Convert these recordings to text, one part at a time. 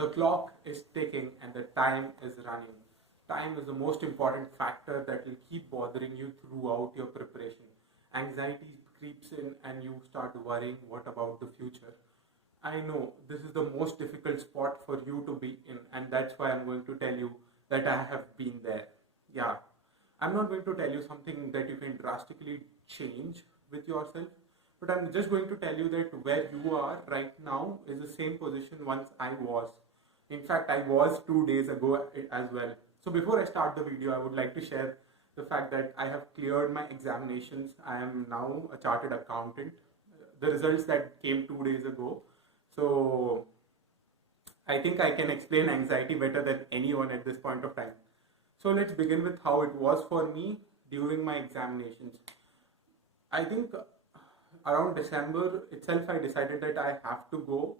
The clock is ticking and the time is running. Time is the most important factor that will keep bothering you throughout your preparation. Anxiety creeps in and you start worrying what about the future. I know this is the most difficult spot for you to be in, and that's why I'm going to tell you that I have been there. Yeah, I'm not going to tell you something that you can drastically change with yourself, but I'm just going to tell you that where you are right now is the same position once I was. In fact, I was 2 days ago as well. So before I start the video, I would like to share the fact that I have cleared my examinations. I am now a chartered accountant. The results that came 2 days ago. So I think I can explain anxiety better than anyone at this point of time. So let's begin with how it was for me during my examinations. I think around December itself, I decided that I have to go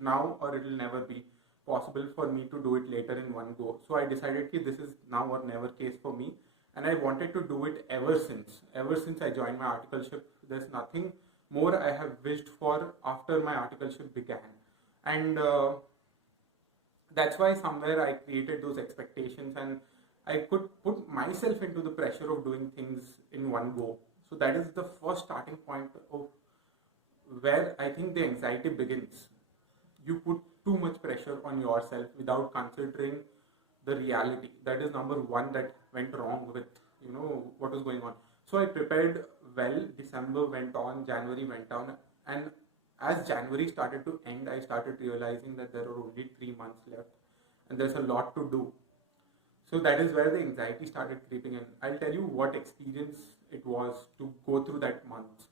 now or it will never be possible for me to do it later in one go. So I decided that this is now or never case for me, and I wanted to do it ever since. Ever since I joined my articleship, there's nothing more I have wished for after my articleship began. And that's why somewhere I created those expectations and I could put myself into the pressure of doing things in one go. So that is the first starting point of where I think the anxiety begins. You put too much pressure on yourself without considering the reality. That is number one that went wrong with what was going on. So I prepared well. December went on, January went on, and as January started to end, I started realizing that there are only 3 months left and there's a lot to do. So that is where the anxiety started creeping in. I'll tell you what experience it was to go through that month.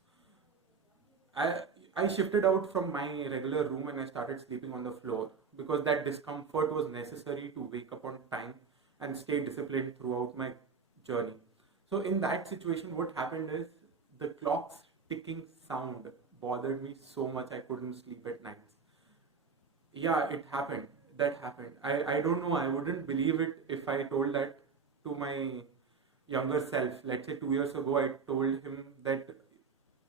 I shifted out from my regular room and I started sleeping on the floor because that discomfort was necessary to wake up on time and stay disciplined throughout my journey. So in that situation, what happened is the clock's ticking sound bothered me so much I couldn't sleep at night. Yeah, it happened. That happened. I don't know. I wouldn't believe it if I told that to my younger self. Let's say 2 years ago, I told him that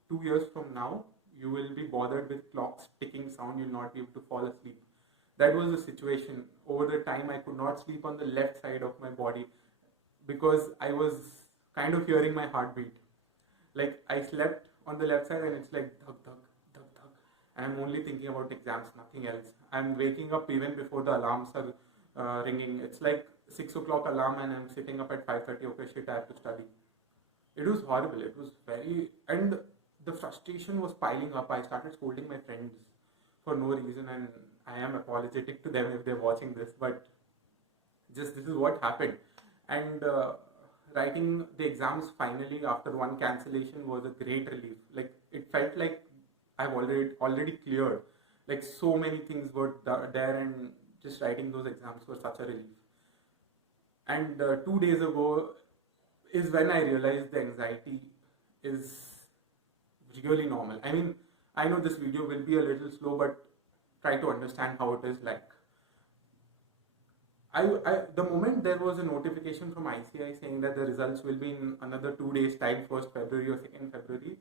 2 years from now, you will be bothered with clocks ticking sound. You'll not be able to fall asleep. That was the situation. Over the time, I could not sleep on the left side of my body because I was kind of hearing my heartbeat. Like I slept on the left side and it's like thug thug thug thug, and I'm only thinking about exams, nothing else. I'm waking up even before the alarms are ringing. It's like 6 o'clock alarm and I'm sitting up at 5:30. Okay, shit, I have to study. It was horrible. It was and the frustration was piling up. I started scolding my friends for no reason, and I am apologetic to them if they're watching this, but just this is what happened. And writing the exams finally after one cancellation was a great relief. Like it felt like I've already cleared. Like so many things were there, and just writing those exams was such a relief. And 2 days ago is when I realized the anxiety is really normal. I mean, I know this video will be a little slow, but try to understand how it is like. The moment there was a notification from ICI saying that the results will be in another 2 days time, 1st February or 2nd February,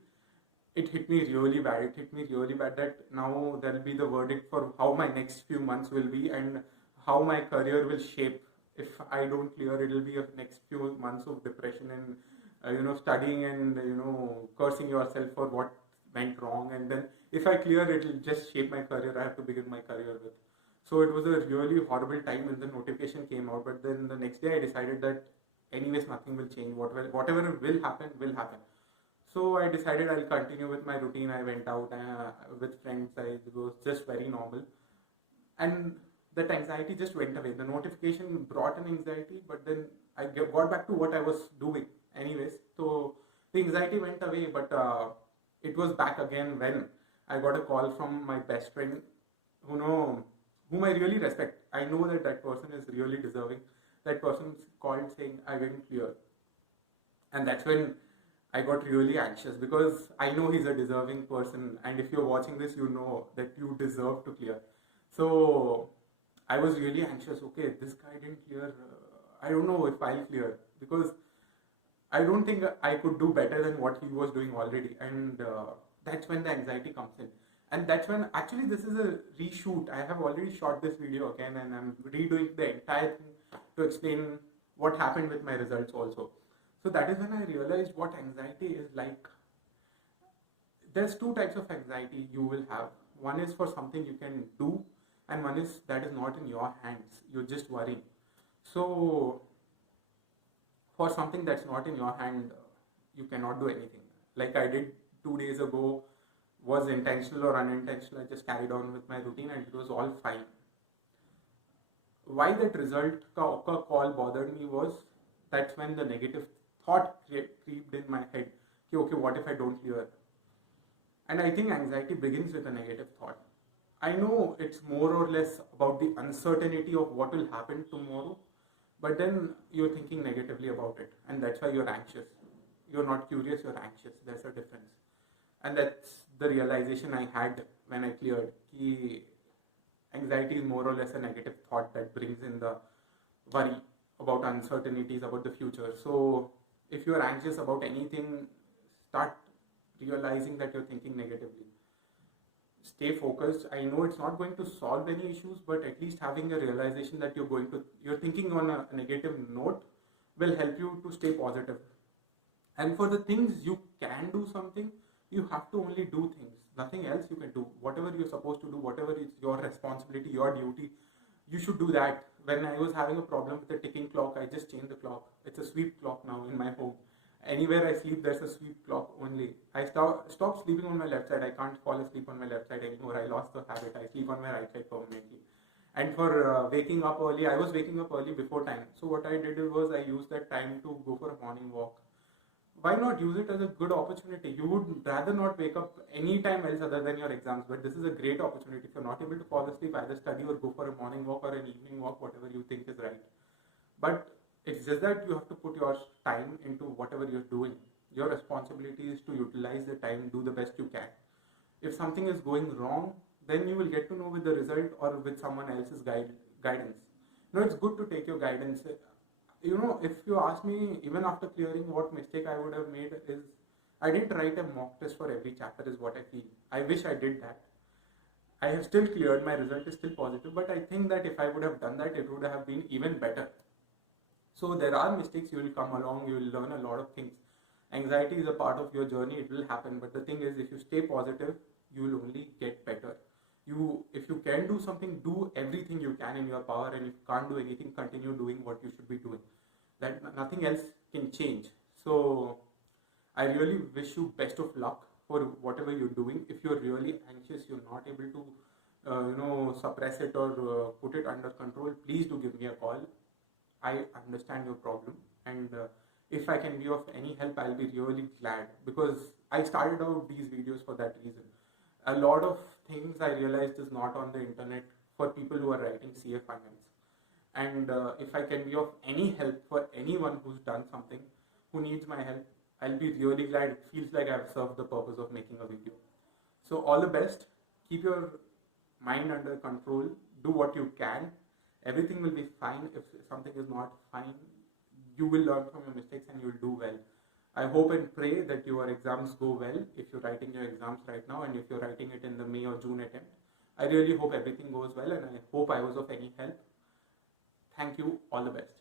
it hit me really bad. It hit me really bad that now there will be the verdict for how my next few months will be and how my career will shape. If I don't clear, it will be a next few months of depression and studying and cursing yourself for what went wrong. And then if I clear, it will just shape my career. I have to begin my career with. So it was a really horrible time when the notification came out. But then the next day I decided that anyways nothing will change. Whatever will happen will happen. So I decided I'll continue with my routine. I went out with friends. It was just very normal. And that anxiety just went away. The notification brought an anxiety, but then I got back to what I was doing anyways. So the anxiety went away, but it was back again when I got a call from my best friend whom I really respect. I know that that person is really deserving. That person called saying I didn't clear. And that's when I got really anxious because I know he's a deserving person, and if you're watching this, you know that you deserve to clear. So I was really anxious. Okay, this guy didn't clear. I don't know if I'll clear because I don't think I could do better than what he was doing already, and that's when the anxiety comes in. And that's when, actually this is a reshoot. I have already shot this video again and I'm redoing the entire thing to explain what happened with my results also. So that is when I realized what anxiety is like. There's two types of anxiety you will have. One is for something you can do, and one is that is not in your hands. You're just worrying. So for something that's not in your hand, you cannot do anything. Like I did 2 days ago, was intentional or unintentional, I just carried on with my routine and it was all fine. Why that result call bothered me was that's when the negative thought creeped in my head. Okay, what if I don't clear? And I think anxiety begins with a negative thought. I know it's more or less about the uncertainty of what will happen tomorrow, but then you're thinking negatively about it, and that's why you're anxious. You're not curious, you're anxious. There's a difference. And that's the realization I had when I cleared. Anxiety is more or less a negative thought that brings in the worry about uncertainties about the future. So if you're anxious about anything, start realizing that you're thinking negatively. Stay focused. I know it's not going to solve any issues, but at least having a realization that you're thinking on a negative note will help you to stay positive. And for the things you can do something, you have to only do things. Nothing else you can do. Whatever you're supposed to do, whatever is your responsibility, your duty, you should do that. When I was having a problem with the ticking clock, I just changed the clock. It's a sweep clock now in my home. Anywhere I sleep, there's a sweep clock only. I stopped sleeping on my left side. I can't fall asleep on my left side anymore. I lost the habit. I sleep on my right side permanently. And for waking up early, I was waking up early before time. So what I did was I used that time to go for a morning walk. Why not use it as a good opportunity? You would rather not wake up any time else other than your exams, but this is a great opportunity. If you're not able to fall asleep, either study or go for a morning walk or an evening walk, whatever you think is right. But it's just that you have to put your time into whatever you're doing. Your responsibility is to utilize the time, do the best you can. If something is going wrong, then you will get to know with the result or with someone else's guidance. It's good to take your guidance. If you ask me, even after clearing, what mistake I would have made is I didn't write a mock test for every chapter, is what I feel. I wish I did that. I have still cleared, my result is still positive, but I think that if I would have done that, it would have been even better. So there are mistakes, you will come along, you will learn a lot of things. Anxiety is a part of your journey, it will happen, but the thing is, if you stay positive, you will only get better. If you can do something, do everything you can in your power, and if you can't do anything, continue doing what you should be doing. That nothing else can change. So I really wish you best of luck for whatever you're doing. If you're really anxious, you're not able to suppress it or put it under control, please do give me a call. I understand your problem, and if I can be of any help, I'll be really glad, because I started out these videos for that reason. A lot of things I realized is not on the internet for people who are writing CA finance. And if I can be of any help for anyone who's done something, who needs my help, I'll be really glad. It feels like I've served the purpose of making a video. So all the best. Keep your mind under control. Do what you can. Everything will be fine. If something is not fine, you will learn from your mistakes and you'll do well. I hope and pray that your exams go well if you're writing your exams right now, and if you're writing it in the May or June attempt. I really hope everything goes well, and I hope I was of any help. Thank you. All the best.